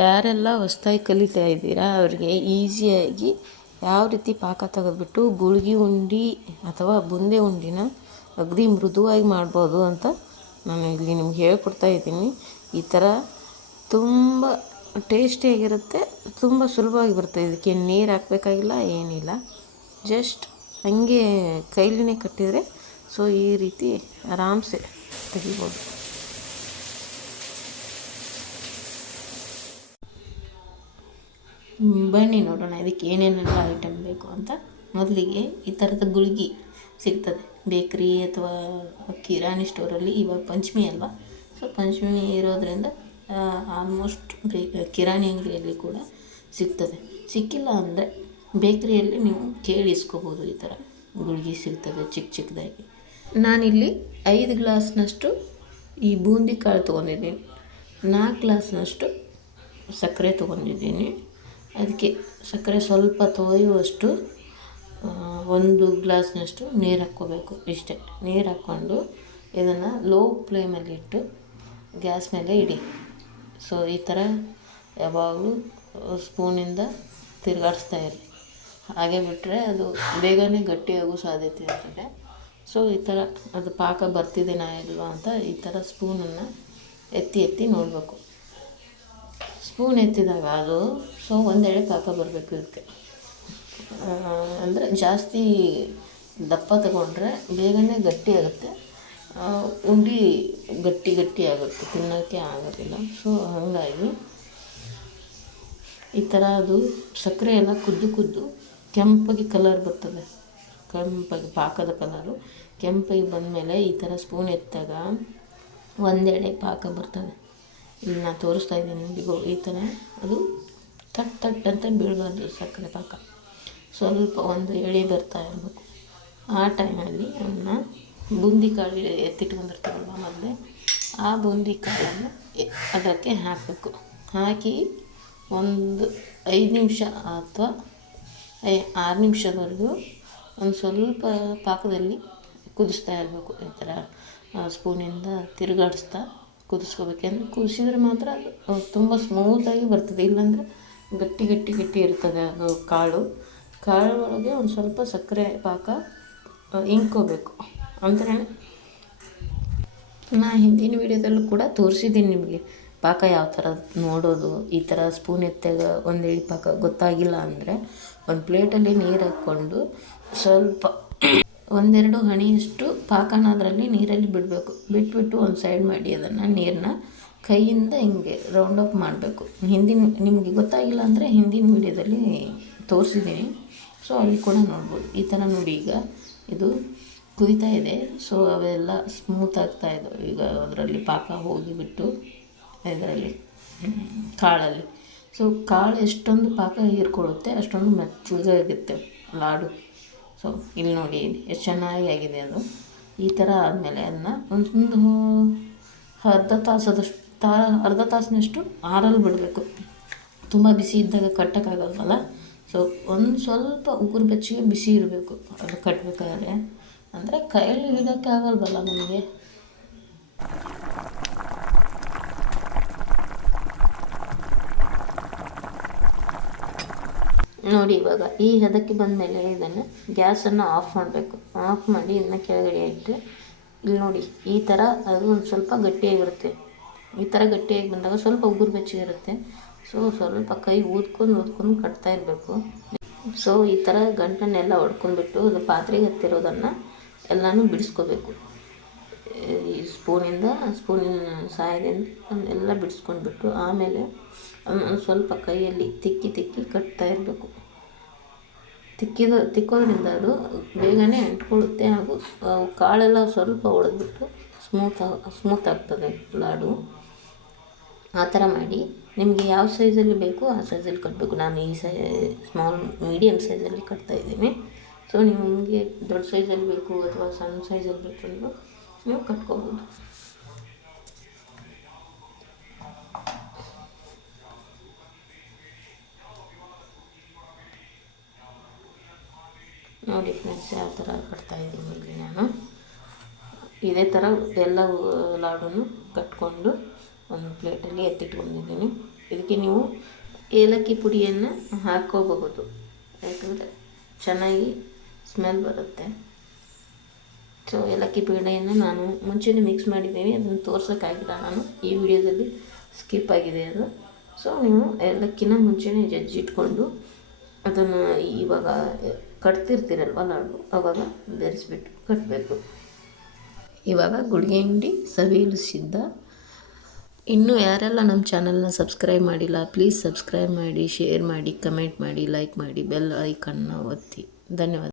ಯಾರೆಲ್ಲ ಹೊಸ್ದಾಗಿ ಕಲಿತಾ ಇದ್ದೀರಾ ಅವರಿಗೆ ಈಸಿಯಾಗಿ ಯಾವ ರೀತಿ ಪಾಕ ತೆಗೆದುಬಿಟ್ಟು ಗುಳ್ಗಿ ಉಂಡೆ ಅಥವಾ ಬುಂದಿ ಉಂಡೆನ ಅಗದಿ ಮೃದುವಾಗಿ ಮಾಡ್ಬೋದು ಅಂತ ನಾನು ಇಲ್ಲಿ ನಿಮ್ಗೆ ಹೇಳ್ಕೊಡ್ತಾ ಇದ್ದೀನಿ. ಈ ಥರ ತುಂಬ ಟೇಸ್ಟಿಯಾಗಿರುತ್ತೆ, ತುಂಬ ಸುಲಭವಾಗಿ ಬರುತ್ತೆ. ಇದಕ್ಕೆ ನೀರು ಹಾಕಬೇಕಾಗಿಲ್ಲ, ಏನಿಲ್ಲ, ಜಸ್ಟ್ ಹಾಗೆ ಕೈಲಿನೇ ಕಟ್ಟಿದರೆ ಸೊ ಈ ರೀತಿ ಆರಾಮ್ಸೆ ತೆಗಿಬೋದು. ಬನ್ನಿ ನೋಡೋಣ ಇದಕ್ಕೆ ಏನೇನೆಲ್ಲ ಐಟಮ್ ಬೇಕು ಅಂತ. ಮೊದಲಿಗೆ ಈ ಥರದ ಗುಳ್ಗಿ ಸಿಗ್ತದೆ ಬೇಕ್ರಿ ಅಥವಾ ಕಿರಾಣಿ ಸ್ಟೋರಲ್ಲಿ. ಇವಾಗ ಪಂಚಮಿ ಅಲ್ವಾ, ಸೊ ಪಂಚಮಿ ಇರೋದರಿಂದ ಆಲ್ಮೋಸ್ಟ್ ಕಿರಾಣಿ ಅಂಗಡಿಯಲ್ಲಿ ಕೂಡ ಸಿಗ್ತದೆ. ಸಿಕ್ಕಿಲ್ಲ ಅಂದರೆ ಬೇಕ್ರಿಯಲ್ಲಿ ನೀವು ಕೇಳಿಸ್ಕೋಬೋದು. ಈ ಥರ ಗುಳ್ಗಿ ಸಿಗ್ತದೆ ಚಿಕ್ಕ ಚಿಕ್ಕದಾಗಿ. ನಾನಿಲ್ಲಿ 5 ಗ್ಲಾಸ್ನಷ್ಟು ಈ ಬೂಂದಿ ಕಾಳು ತೊಗೊಂಡಿದ್ದೀನಿ, 4 ಗ್ಲಾಸ್ನಷ್ಟು ಸಕ್ಕರೆ ತೊಗೊಂಡಿದ್ದೀನಿ. ಅದಕ್ಕೆ ಸಕ್ಕರೆ ಸ್ವಲ್ಪ ತೊಳೆಯುವಷ್ಟು 1 ಗ್ಲಾಸ್ನಷ್ಟು ನೀರು ಹಾಕ್ಕೋಬೇಕು. ಇಷ್ಟೇ, ನೀರು ಹಾಕ್ಕೊಂಡು ಇದನ್ನು ಲೋ ಫ್ಲೇಮಲ್ಲಿ ಇಟ್ಟು ಗ್ಯಾಸ್ ಮೇಲೆ ಇಡಿ. ಸೊ ಈ ಥರ ಯಾವಾಗಲೂ ಸ್ಪೂನಿಂದ ತಿರುಗಾಡಿಸ್ತಾ ಇರಿ. ಹಾಗೆ ಬಿಟ್ಟರೆ ಅದು ಬೇಗನೆ ಗಟ್ಟಿಯಾಗೋ ಸಾಧ್ಯತೆ ಇರ್ತದೆ. ಸೊ ಈ ಥರ ಅದು ಪಾಕ ಬರ್ತಿದೆನಾ ಇಲ್ವಾ ಅಂತ ಈ ಥರ ಸ್ಪೂನನ್ನು ಎತ್ತಿ ಎತ್ತಿ ನೋಡಬೇಕು. ಸ್ಪೂನ್ ಎತ್ತಿದಾಗ ಅದು ಸೊ ಒಂದೆಳೆ ಪಾಕ ಬರಬೇಕು ಇದಕ್ಕೆ. ಅಂದರೆ ಜಾಸ್ತಿ ದಪ್ಪ ತಗೊಂಡ್ರೆ ಬೇಗನೆ ಗಟ್ಟಿ ಆಗುತ್ತೆ, ಉಂಡೆ ಗಟ್ಟಿ ಗಟ್ಟಿ ಆಗುತ್ತೆ, ತಿನ್ನೋಕ್ಕೆ ಆಗೋದಿಲ್ಲ. ಸೊ ಹಾಗಾಗಿ ಈ ಥರ ಅದು ಸಕ್ಕರೆ ಎಲ್ಲ ಕುದ್ದು ಕೆಂಪಗೆ ಕಲರ್ ಬರ್ತದೆ. ಕೆಂಪಗೆ ಪಾಕದ ಕಲರು ಕೆಂಪಗೆ ಬಂದಮೇಲೆ ಈ ಥರ ಸ್ಪೂನ್ ಎತ್ತಾಗ ಒಂದೆಡೆ ಪಾಕ ಬರ್ತದೆ. ಇಲ್ಲಿ ನಾನು ತೋರಿಸ್ತಾ ಇದ್ದೀನಿ ನಿಮಗೂ. ಈ ಥರ ಅದು ತಟ್ ಅಂತ ಬೀಳಬಾರ್ದು ಸಕ್ಕರೆ ಪಾಕ, ಸ್ವಲ್ಪ ಒಂದು ಎಳೆ ಬರ್ತಾ ಇರಬೇಕು. ಆ ಟೈಮಲ್ಲಿ ಅವನ್ನ ಬೂಂದಿ ಕಾಳು ಎತ್ತಿಟ್ಕೊಂಡಿರ್ತೀವಲ್ವ ಮೊದಲೇ, ಆ ಬೂಂದಿ ಕಾಳನ್ನು ಅದಕ್ಕೆ ಹಾಕಬೇಕು. ಹಾಕಿ ಒಂದು 5 ನಿಮಿಷ ಅಥವಾ 6 ನಿಮಿಷವರೆಗೂ ಒಂದು ಸ್ವಲ್ಪ ಪಾಕದಲ್ಲಿ ಕುದಿಸ್ತಾ ಇರಬೇಕು. ಈ ಥರ ಸ್ಪೂನಿಂದ ತಿರುಗಾಡಿಸ್ತಾ ಕುದಿಸ್ಕೋಬೇಕೆಂದ್ರೆ ಕುದಿಸಿದ್ರೆ ಮಾತ್ರ ಅದು ತುಂಬ ಸ್ಮೂತಾಗಿ ಬರ್ತದೆ. ಇಲ್ಲಾಂದರೆ ಗಟ್ಟಿ ಗಟ್ಟಿ ಗಟ್ಟಿ ಇರ್ತದೆ ಅದು ಕಾಳು ಒಳಗೆ ಒಂದು ಸ್ವಲ್ಪ ಸಕ್ಕರೆ ಪಾಕ ಇಂಕೋಬೇಕು. ಅಂದರೆ ನಾನು ಹಿಂದಿನ ವೀಡಿಯೋದಲ್ಲೂ ಕೂಡ ತೋರಿಸಿದ್ದೀನಿ ನಿಮಗೆ ಪಾಕ ಯಾವ ಥರ ನೋಡೋದು. ಈ ಥರ ಸ್ಪೂನ್ ಎತ್ತಾಗ ಒಂದು ಎಳೆ ಪಾಕ ಗೊತ್ತಾಗಿಲ್ಲ ಅಂದರೆ ಒಂದು ಪ್ಲೇಟಲ್ಲಿ ನೀರು ಹಾಕ್ಕೊಂಡು ಸ್ವಲ್ಪ 1-2 ಹನಿಯಷ್ಟು ಪಾಕನ ಅದರಲ್ಲಿ ನೀರಲ್ಲಿ ಬಿಡಬೇಕು. ಬಿಟ್ಬಿಟ್ಟು ಒಂದು ಸೈಡ್ ಮಾಡಿ ಅದನ್ನು ನೀರನ್ನ ಕೈಯಿಂದ ಹಿಂಗೆ ರೌಂಡ್ ಅಪ್ ಮಾಡಬೇಕು. ನಿಮಗೆ ಗೊತ್ತಾಗಿಲ್ಲ ಅಂದರೆ ಹಿಂದಿನ ವೀಡಿಯೋದಲ್ಲಿ ತೋರಿಸಿದ್ದೀನಿ, ಸೊ ಅಲ್ಲಿ ಕೂಡ ನೋಡ್ಬೋದು. ಈ ಥರ ನೋಡಿ, ಈಗ ಇದು ಕುದೀತಾ ಇದೆ. ಸೊ ಅವೆಲ್ಲ ಸ್ಮೂತ್ ಆಗ್ತಾಯಿದ್ದಾವೆ. ಈಗ ಅದರಲ್ಲಿ ಪಾಕ ಹೋಗಿಬಿಟ್ಟು ಇದರಲ್ಲಿ ಕಾಳಲ್ಲಿ ಸೊ ಕಾಳು ಎಷ್ಟೊಂದು ಪಾಕ ಹೀರ್ಕೊಳ್ಳುತ್ತೆ ಅಷ್ಟೊಂದು ಮೆತ್ತಗಾಗುತ್ತೆ ಲಾಡು. ಸೊ ಇಲ್ಲಿ ನೋಡಿ ಎಷ್ಟು ಚೆನ್ನಾಗಿ ಆಗಿದೆ ಅದು. ಈ ಥರ ಆದಮೇಲೆ ಅದನ್ನು ಒಂದು ಅರ್ಧ ತಾಸಿನಷ್ಟು ಆರಲ್ಲಿ ಬಿಡಬೇಕು. ತುಂಬ ಬಿಸಿ ಇದ್ದಾಗ ಕಟ್ಟೋಕ್ಕಾಗಲ್ವಲ್ಲ, ಸೊ ಒಂದು ಸ್ವಲ್ಪ ಉಗುರು ಬೆಚ್ಚಗೆ ಬಿಸಿ ಇರಬೇಕು ಅದು ಕಟ್ಟಬೇಕಾದ್ರೆ. ಅಂದರೆ ಕೈಯಲ್ಲಿ ಹಿಡಿಯೋಕ್ಕೆ ಆಗಲ್ವಲ್ಲ ನಮಗೆ. ನೋಡಿ ಇವಾಗ ಈ ಹದಕ್ಕೆ ಬಂದಮೇಲೆ ಇದನ್ನು ಗ್ಯಾಸನ್ನು ಆಫ್ ಮಾಡಬೇಕು. ಆಫ್ ಮಾಡಿ ಇದನ್ನು ಕೆಳಗಡೆ ಇಟ್ಟರೆ ಇಲ್ಲಿ ನೋಡಿ ಈ ಥರ ಅದು ಒಂದು ಸ್ವಲ್ಪ ಗಟ್ಟಿಯಾಗಿರುತ್ತೆ. ಈ ಥರ ಗಟ್ಟಿಯಾಗಿ ಬಂದಾಗ ಸ್ವಲ್ಪ ಉಗುರು ಬೆಚ್ಚಗಿರುತ್ತೆ. ಸೊ ಸ್ವಲ್ಪ ಕೈ ಊದ್ಕೊಂಡು ಕಟ್ತಾ ಇರಬೇಕು. ಸೊ ಈ ಥರ ಗಂಟನ್ನೆಲ್ಲ ಹೊಡ್ಕೊಂಡ್ಬಿಟ್ಟು ಅದು ಪಾತ್ರೆಗೆ ಹತ್ತಿರೋದನ್ನು ಎಲ್ಲನೂ ಬಿಡಿಸ್ಕೋಬೇಕು. ಈ ಸ್ಪೂನಿನ ಸಹಾಯದಿಂದ ಅದನ್ನೆಲ್ಲ ಬಿಡಿಸ್ಕೊಂಡ್ಬಿಟ್ಟು ಆಮೇಲೆ ಸ್ವಲ್ಪ ಕೈಯಲ್ಲಿ ತಿಕ್ಕಿ ಕಟ್ತಾ ಇರಬೇಕು. ತಿಕ್ಕೋದ್ರಿಂದ ಅದು ಬೇಗನೆ ಅಂಟ್ಕೊಳ್ಳುತ್ತೆ. ಹಾಗೂ ಕಾಳೆಲ್ಲ ಸ್ವಲ್ಪ ಹೊಡೆದ್ಬಿಟ್ಟು ಸ್ಮೂತ್ ಆಗ್ತದೆ ಲಾಡು. ಆ ಥರ ಮಾಡಿ ನಿಮಗೆ ಯಾವ ಸೈಜಲ್ಲಿ ಬೇಕೋ ಆ ಸೈಜಲ್ಲಿ ಕಟ್ಟಬೇಕು. ನಾನು ಈ ಮೀಡಿಯಮ್ ಸೈಜಲ್ಲಿ ಕಟ್ತಾಯಿದ್ದೀನಿ. ಸೊ ನಿಮಗೆ ದೊಡ್ಡ ಸೈಜಲ್ಲಿ ಬೇಕು ಅಥವಾ ಸಣ್ಣ ಸೈಜಲ್ಲಿ ಬೇಕು ಅಂದರೂ ನೀವು ಕಟ್ಕೋಬೋದು. ನೋಡಿ ಫ್ರೆಂಡ್ಸ್, ಯಾವ ಥರ ಕಟ್ತಾಯಿದ್ದೀನಿ ಇಲ್ಲಿ ನಾನು. ಇದೇ ಥರ ಎಲ್ಲ ಲಾಡನ್ನು ಕಟ್ಕೊಂಡು ಒಂದು ಪ್ಲೇಟಲ್ಲಿ ಎತ್ತಿಟ್ಕೊಂಡಿದ್ದೀನಿ. ಇದಕ್ಕೆ ನೀವು ಏಲಕ್ಕಿ ಪುಡಿಯನ್ನು ಹಾಕ್ಕೋಬಹುದು, ಯಾಕಂದರೆ ಚೆನ್ನಾಗಿ ಸ್ಮೆಲ್ ಬರುತ್ತೆ. ಸೊ ಏಲಕ್ಕಿ ಪುಡಿಯನ್ನು ನಾನು ಮುಂಚೆನೇ ಮಿಕ್ಸ್ ಮಾಡಿದ್ದೀನಿ, ಅದನ್ನು ತೋರ್ಸೋಕ್ಕಾಗಿಲ್ಲ ನಾನು, ಈ ವಿಡಿಯೋದಲ್ಲಿ ಸ್ಕಿಪ್ ಆಗಿದೆ ಅದು. ಸೊ ನೀವು ಏಲಕ್ಕಿನ ಮುಂಚೆನೇ ಜಜ್ಜಿಟ್ಕೊಂಡು ಅದನ್ನು ಇವಾಗ ಕಟ್ತಿರ್ತೀರಲ್ವ ಲಾಡು, ಆವಾಗ ಬೆರೆಸ್ಬಿಟ್ಟು ಕಟ್ಟಬೇಕು. ಇವಾಗ ಗುಳಿಗೆ ಹಿಂಡಿ ಸವಿಯಲು ಸಿದ್ಧ. ಇನ್ನೂ ಯಾರೆಲ್ಲ ನಮ್ಮ ಚಾನಲ್ನ ಸಬ್ಸ್ಕ್ರೈಬ್ ಮಾಡಿಲ್ಲ, ಪ್ಲೀಸ್ ಸಬ್ಸ್ಕ್ರೈಬ್ ಮಾಡಿ, ಶೇರ್ ಮಾಡಿ, ಕಮೆಂಟ್ ಮಾಡಿ, ಲೈಕ್ ಮಾಡಿ, ಬೆಲ್ ಐಕನ್ನ ಒತ್ತಿ. ಧನ್ಯವಾದ.